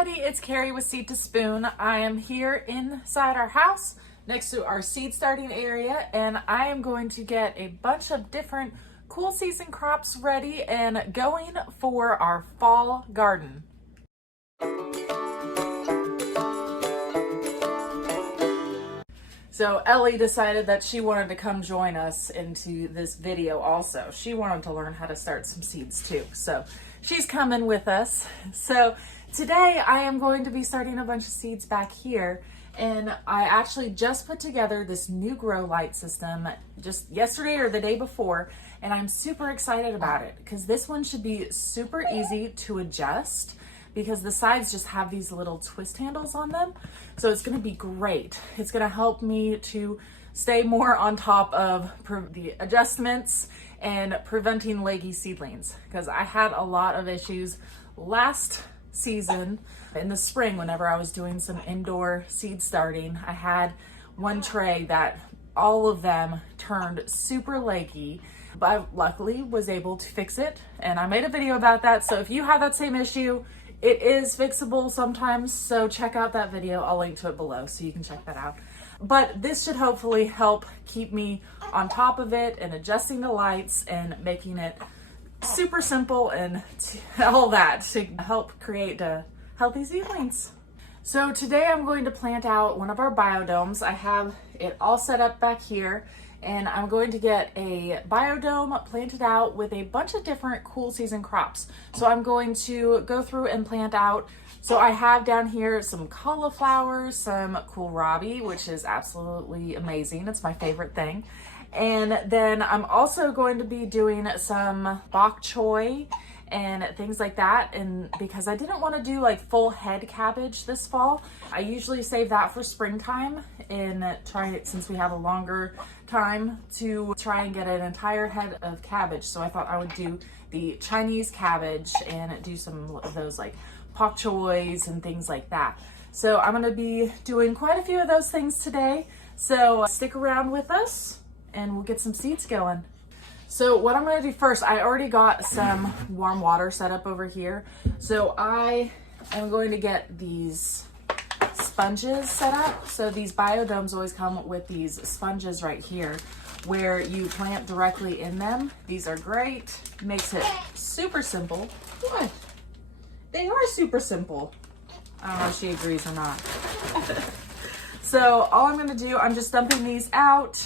everybody, it's Carrie with Seed to Spoon. I am here inside our house next to our seed starting area, and I am going to get a bunch of different cool season crops ready and going for our fall garden. So Ellie decided that she wanted to come join us into this video also. She wanted to learn how to start some seeds too. So she's coming with us. So today I am going to be starting a bunch of seeds back here. And I actually just put together this new grow light system just yesterday or the day before. And I'm super excited about it because this one should be super easy to adjust, because the sides just have these little twist handles on them. So it's gonna be great. It's gonna help me to stay more on top of the adjustments and preventing leggy seedlings, because I had a lot of issues last season in the spring whenever I was doing some indoor seed starting. I had one tray that all of them turned super leggy, but I luckily was able to fix it, and I made a video about that. So if you have that same issue, it is fixable sometimes, so check out that video. I'll link to it below so you can check that out. But this should hopefully help keep me on top of it and adjusting the lights and making it super simple and all that to help create healthy seedlings. So today I'm going to plant out one of our biodomes. I have it all set up back here, and I'm going to get a biodome planted out with a bunch of different cool season crops. So I'm going to go through and plant out. So I have down here some cauliflower, some kohlrabi, which is absolutely amazing. It's my favorite thing. And then I'm also going to be doing some bok choy and things like that. And because I didn't want to do like full head cabbage this fall, I usually save that for springtime and try it, since we have a longer time to try and get an entire head of cabbage. So I thought I would do the Chinese cabbage and do some of those like bok choys and things like that. So I'm going to be doing quite a few of those things today. So stick around with us and we'll get some seeds going. So what I'm gonna do first, I already got some warm water set up over here. So I am going to get these sponges set up. So these biodomes always come with these sponges right here where you plant directly in them. These are great, makes it super simple. What? They are super simple. I don't know if she agrees or not. So all I'm gonna do, I'm just dumping these out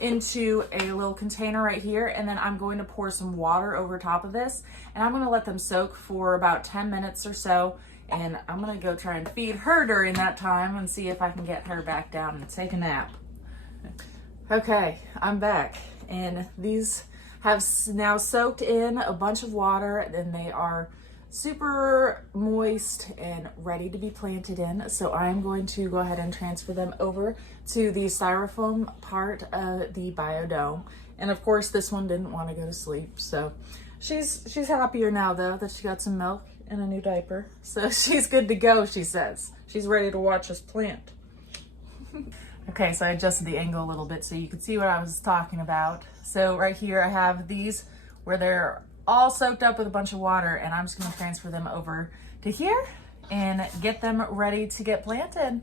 into a little container right here, and then I'm going to pour some water over top of this, and I'm gonna let them soak for about 10 minutes or so, and I'm gonna go try and feed her during that time and see if I can get her back down and take a nap. Okay, I'm back, and these have now soaked in a bunch of water, and they are super moist and ready to be planted in. So I'm going to go ahead and transfer them over to the styrofoam part of the biodome. And of course this one didn't want to go to sleep, so she's happier now though that she got some milk and a new diaper, so she's good to go. She says she's ready to watch us plant. Okay, so I adjusted the angle a little bit so you could see what I was talking about. So right here I have these where they're all soaked up with a bunch of water, and I'm just going to transfer them over to here and get them ready to get planted.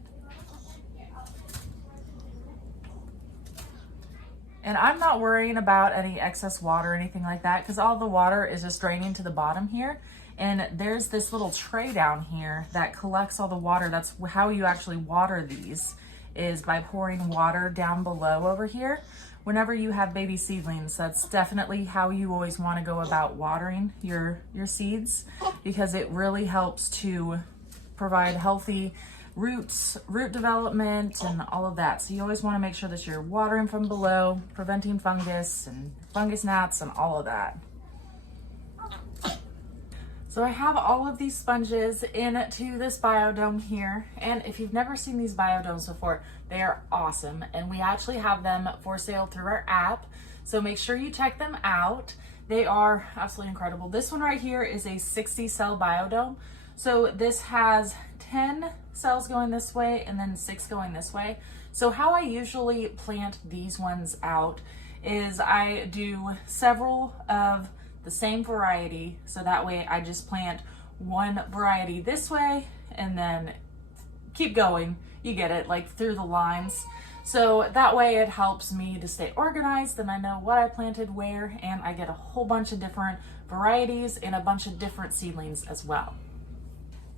And I'm not worrying about any excess water or anything like that, because all the water is just draining to the bottom here. And there's this little tray down here that collects all the water. That's how you actually water these, is by pouring water down below over here. Whenever you have baby seedlings, that's definitely how you always want to go about watering your seeds, because it really helps to provide healthy root development and all of that. So you always want to make sure that you're watering from below, preventing fungus and fungus gnats and all of that. So I have all of these sponges into this biodome here, and if you've never seen these biodomes before, they are awesome, and we actually have them for sale through our app, so make sure you check them out. They are absolutely incredible. This one right here is a 60 cell biodome, so this has 10 cells going this way and then 6 going this way. So how I usually plant these ones out is I do several of the same variety, so that way I just plant one variety this way and then keep going. You get it, like through the lines. So that way it helps me to stay organized and I know what I planted where, and I get a whole bunch of different varieties and a bunch of different seedlings as well.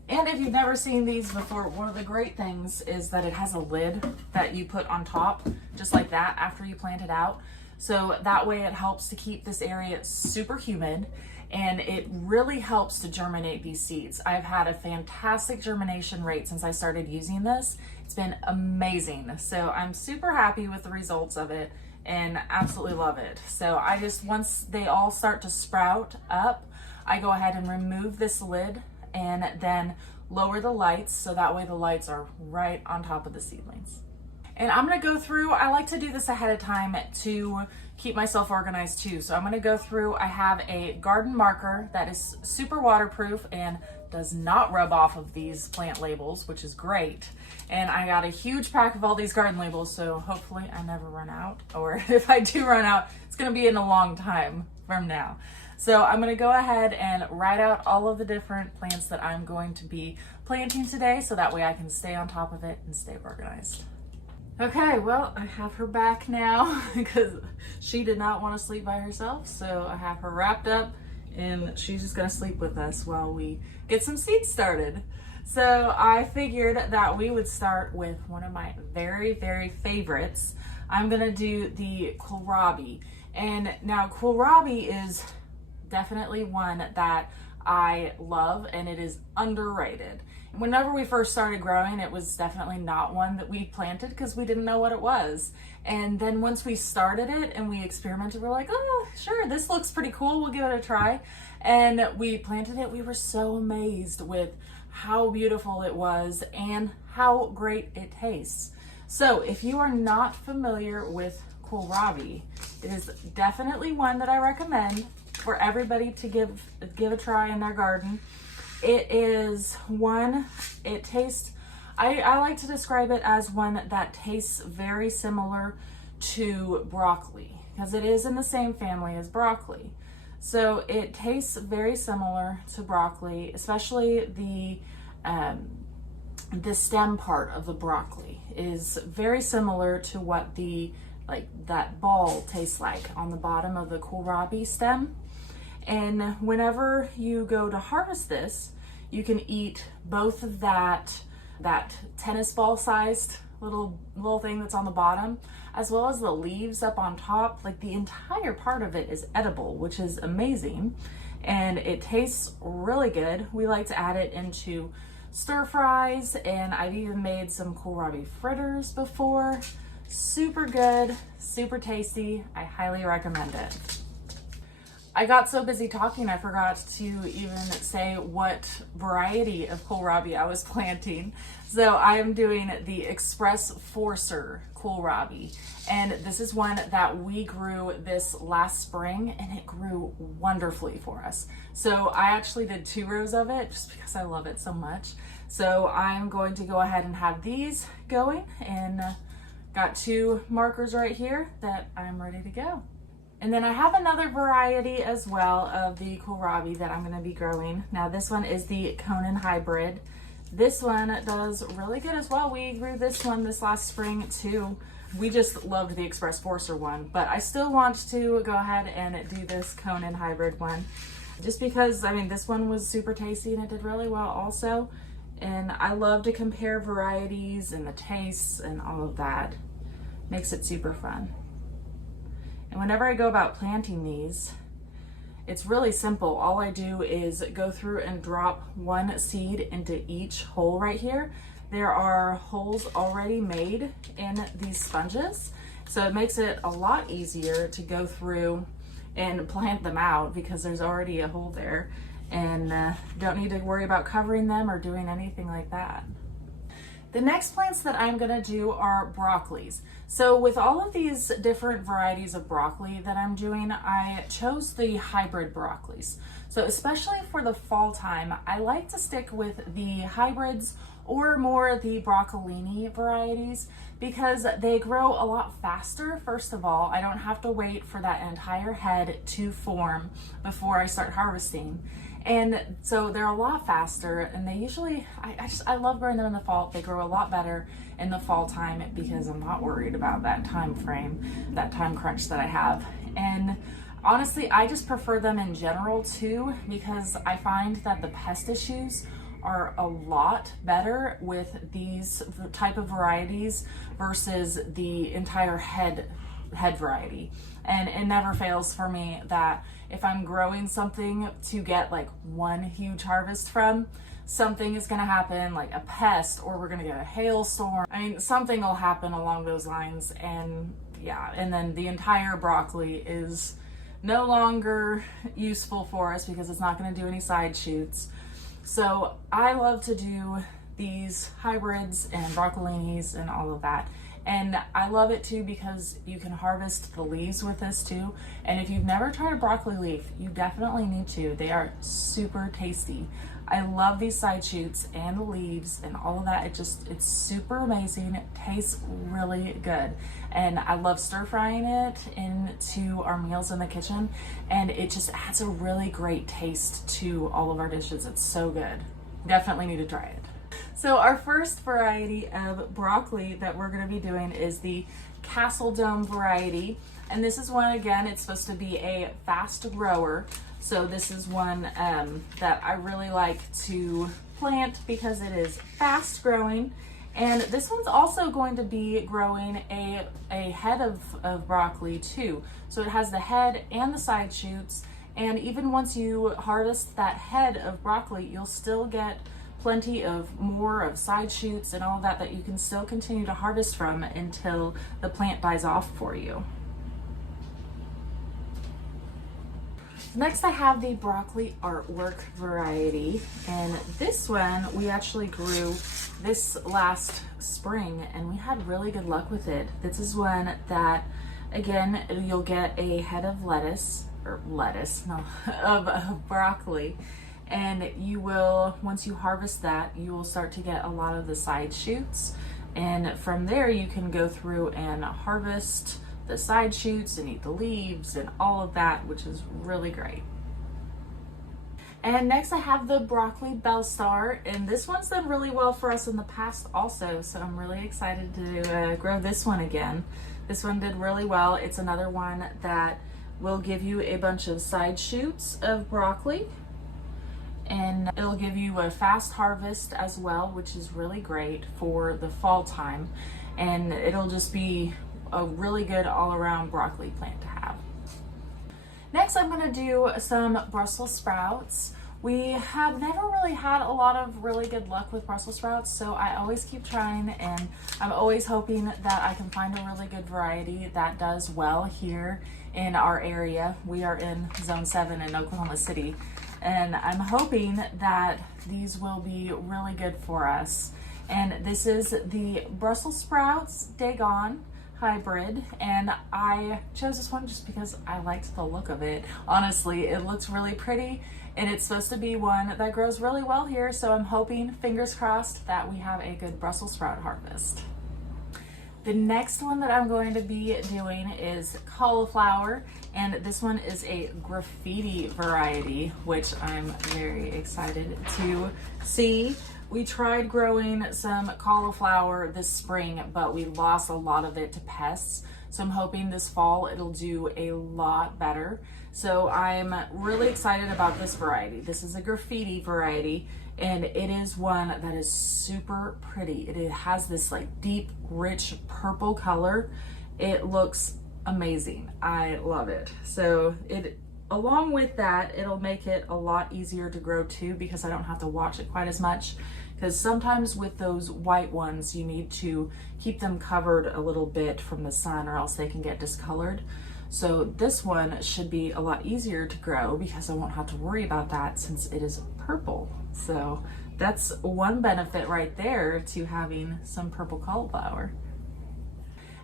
And if you've never seen these before, one of the great things is that it has a lid that you put on top, just like that, after you plant it out. So that way it helps to keep this area super humid, and it really helps to germinate these seeds. I've had a fantastic germination rate since I started using this. It's been amazing. So I'm super happy with the results of it and absolutely love it. So I just, once they all start to sprout up, I go ahead and remove this lid and then lower the lights, so that way the lights are right on top of the seedlings. And I'm gonna go through, I like to do this ahead of time to keep myself organized too. So I'm gonna go through, I have a garden marker that is super waterproof and does not rub off of these plant labels, which is great. And I got a huge pack of all these garden labels, so hopefully I never run out, or if I do run out, it's gonna be in a long time from now. So I'm gonna go ahead and write out all of the different plants that I'm going to be planting today, so that way I can stay on top of it and stay organized. Okay, well, I have her back now because she did not want to sleep by herself. So I have her wrapped up and she's just gonna sleep with us while we get some seeds started. So I figured that we would start with one of my very, very favorites. I'm gonna do the kohlrabi. And now kohlrabi is definitely one that I love, and it is underrated. Whenever we first started growing, it was definitely not one that we planted because we didn't know what it was. And then once we started it and we experimented, we're like, oh, sure, this looks pretty cool. We'll give it a try. And we planted it. We were so amazed with how beautiful it was and how great it tastes. So if you are not familiar with kohlrabi, it is definitely one that I recommend for everybody to give a try in their garden. It is one, it tastes, I like to describe it as one that tastes very similar to broccoli, because it is in the same family as broccoli. So it tastes very similar to broccoli, especially the stem part of the broccoli is very similar to what that ball tastes like on the bottom of the kohlrabi stem. And whenever you go to harvest this, you can eat both of that tennis ball sized little thing that's on the bottom, as well as the leaves up on top. Like the entire part of it is edible, which is amazing. And it tastes really good. We like to add it into stir fries, and I've even made some kohlrabi fritters before. Super good, super tasty. I highly recommend it. I got so busy talking, I forgot to even say what variety of kohlrabi I was planting. So I am doing the Express Forcer kohlrabi. And this is one that we grew this last spring, and it grew wonderfully for us. So I actually did 2 rows of it just because I love it so much. So I'm going to go ahead and have these going, and got 2 markers right here that I'm ready to go. And then I have another variety as well of the kohlrabi that I'm going to be growing. Now this one is the Conan hybrid. This one does really good as well. We grew this one this last spring too. We just loved the Express Forcer one, but I still want to go ahead and do this Conan hybrid one. Just because, I mean, this one was super tasty and it did really well also. And I love to compare varieties and the tastes and all of that. Makes it super fun. And whenever I go about planting these, it's really simple. All I do is go through and drop 1 seed into each hole right here. There are holes already made in these sponges, so it makes it a lot easier to go through and plant them out because there's already a hole there, and don't need to worry about covering them or doing anything like that. The next plants that I'm gonna do are broccolis. So with all of these different varieties of broccoli that I'm doing, I chose the hybrid broccolis. So especially for the fall time, I like to stick with the hybrids or more the broccolini varieties because they grow a lot faster. First of all, I don't have to wait for that entire head to form before I start harvesting. And so they're a lot faster, and they usually, I love growing them in the fall. They grow a lot better in the fall time because I'm not worried about that time frame, that time crunch that I have. And honestly, I just prefer them in general too, because I find that the pest issues are a lot better with these type of varieties versus the entire head variety. And it never fails for me that if I'm growing something to get like one huge harvest from, something is gonna happen, like a pest, or we're gonna get a hailstorm. I mean, something will happen along those lines, and yeah, and then the entire broccoli is no longer useful for us because it's not gonna do any side shoots. So I love to do these hybrids and broccolinis and all of that. And I love it too because you can harvest the leaves with this too. And if you've never tried a broccoli leaf, you definitely need to. They are super tasty. I love these side shoots and the leaves and all of that. It's super amazing. It tastes really good. And I love stir frying it into our meals in the kitchen. And it just adds a really great taste to all of our dishes. It's so good. Definitely need to try it. So our first variety of broccoli that we're going to be doing is the Biodome variety. And this is one, again, it's supposed to be a fast grower. So this is one that I really like to plant because it is fast growing. And this one's also going to be growing a head of broccoli too. So it has the head and the side shoots. And even once you harvest that head of broccoli, you'll still get plenty of more of side shoots and all that you can still continue to harvest from until the plant dies off for you. Next I have the broccoli artwork variety, and this one we actually grew this last spring and we had really good luck with it. This is one that, again, you'll get a head of of broccoli. And you will, once you harvest that, you will start to get a lot of the side shoots. And from there you can go through and harvest the side shoots and eat the leaves and all of that, which is really great. And next I have the broccoli bell star, and this one's done really well for us in the past also, so I'm really excited to grow this one again. This one did really well. It's another one that will give you a bunch of side shoots of broccoli, and it'll give you a fast harvest as well, which is really great for the fall time. And it'll just be a really good all-around broccoli plant to have. Next, I'm going to do some Brussels sprouts. We have never really had a lot of really good luck with Brussels sprouts, so I always keep trying, and I'm always hoping that I can find a really good variety that does well here in our area. We are in Zone 7 in Oklahoma City, and I'm hoping that these will be really good for us. And this is the Brussels sprouts Dagon hybrid, and I chose this one just because I liked the look of it. Honestly, it looks really pretty, and it's supposed to be one that grows really well here, so I'm hoping, fingers crossed, that we have a good Brussels sprout harvest. The next one that I'm going to be doing is cauliflower, and this one is a graffiti variety, which I'm very excited to see. We tried growing some cauliflower this spring, but we lost a lot of it to pests. So I'm hoping this fall it'll do a lot better. So I'm really excited about this variety. This is a graffiti variety, and it is one that is super pretty. It has this like deep, rich purple color. It looks amazing. I love it. So along with that, it'll make it a lot easier to grow too, because I don't have to watch it quite as much. Because sometimes with those white ones, you need to keep them covered a little bit from the sun, or else they can get discolored. So this one should be a lot easier to grow because I won't have to worry about that since it is purple. So that's one benefit right there to having some purple cauliflower.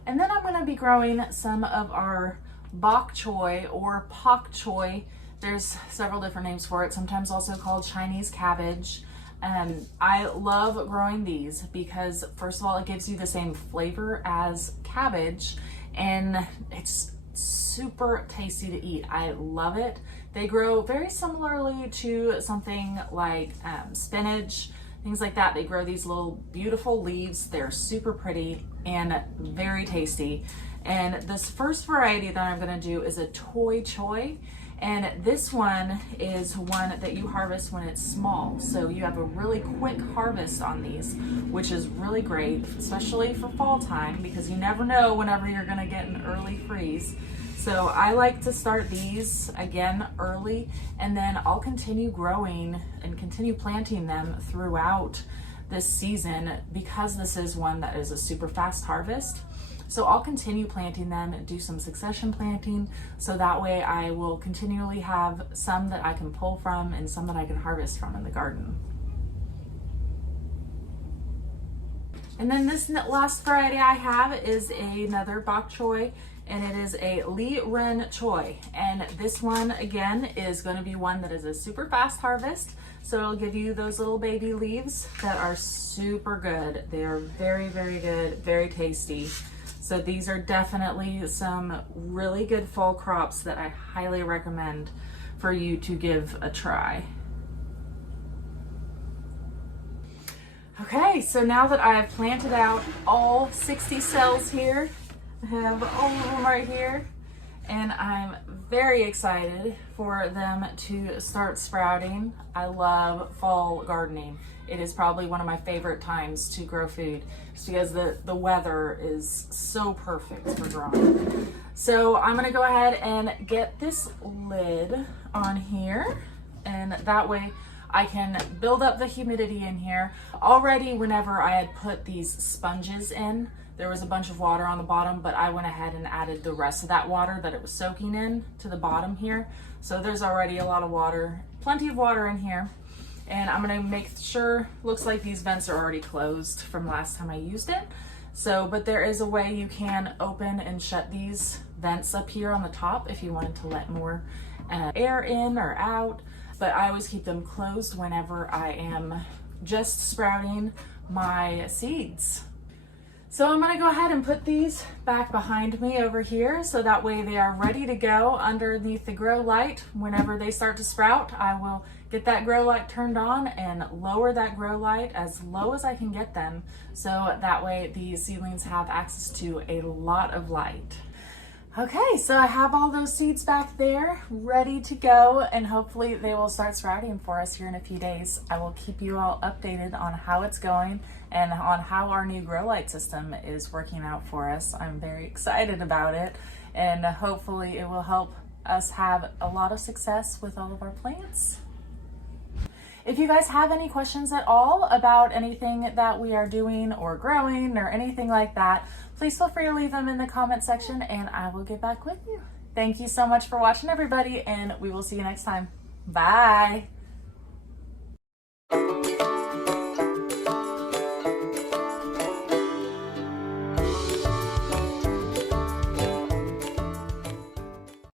And then I'm going to be growing some of our bok choy or pak choy. There's several different names for it, sometimes also called Chinese cabbage. I love growing these because, first of all, it gives you the same flavor as cabbage, and it's super tasty to eat. I love it They grow very similarly to something like spinach, things like that. They grow these little beautiful leaves. They're super pretty and very tasty. And this first variety that I'm gonna do is a toy choy. And this one is one that you harvest when it's small. So you have a really quick harvest on these, which is really great, especially for fall time, because you never know whenever you're gonna get an early freeze. So I like to start these again early, and then I'll continue growing and continue planting them throughout this season, because this is one that is a super fast harvest. So I'll continue planting them and do some succession planting, so that way I will continually have some that I can pull from and some that I can harvest from in the garden. And then this last variety I have is another bok choy, and it is a Lee Ren choy. And this one again is going to be one that is a super fast harvest. So it'll give you those little baby leaves that are super good. They are very, very good, very tasty. So these are definitely some really good fall crops that I highly recommend for you to give a try. Okay, so now that I have planted out all 60 cells here, I have all of them right here, and I'm very excited for them to start sprouting. I love fall gardening. It is probably one of my favorite times to grow food, just because the weather is so perfect for growing. So I'm gonna go ahead and get this lid on here, and that way I can build up the humidity in here. Already, whenever I had put these sponges in, there was a bunch of water on the bottom, but I went ahead and added the rest of that water that it was soaking in to the bottom here. So there's already a lot of water, plenty of water in here. And I'm gonna make sure, looks like these vents are already closed from last time I used it. So, but there is a way you can open and shut these vents up here on the top if you wanted to let more air in or out. But I always keep them closed whenever I am just sprouting my seeds. So I'm gonna go ahead and put these back behind me over here, so that way they are ready to go underneath the grow light. Whenever they start to sprout, I will get that grow light turned on and lower that grow light as low as I can get them, so that way the seedlings have access to a lot of light. Okay, so I have all those seeds back there ready to go, and hopefully they will start sprouting for us here in a few days. I will keep you all updated on how it's going and on how our new grow light system is working out for us. I'm very excited about it, and hopefully it will help us have a lot of success with all of our plants. If you guys have any questions at all about anything that we are doing or growing or anything like that, please feel free to leave them in the comment section and I will get back with you. Thank you so much for watching, everybody, and we will see you next time. Bye.